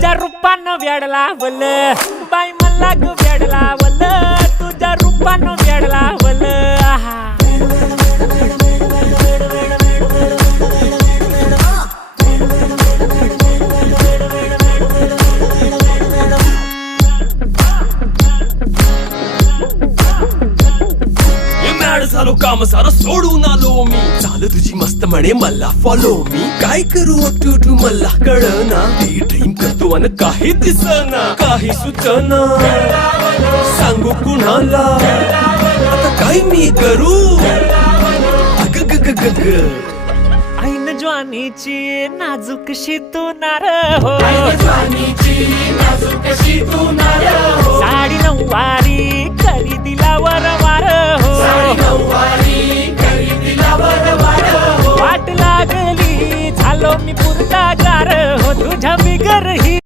तुझ्या रूपानं वेड लावल बाई मला ग वेड लावल तुझ्या रूपानं वेड लावल आहा झालो काम सारं सोडून आलो मी चाल तुझी मस्त म्हणे मला फॉलो मी काय करू टू मला कळना ती ड्रीम करतो अन काही दिसना काही सुचना सांगू कुणाला आता काय मी करू अग ग ग ग ग ऐन ज्वानीची नाजूकशी तू नार हो साडी नऊवारी करी दिला वरवार हो वाट लागली झालो मी पुरता गार हो तुझ्या बिगर ही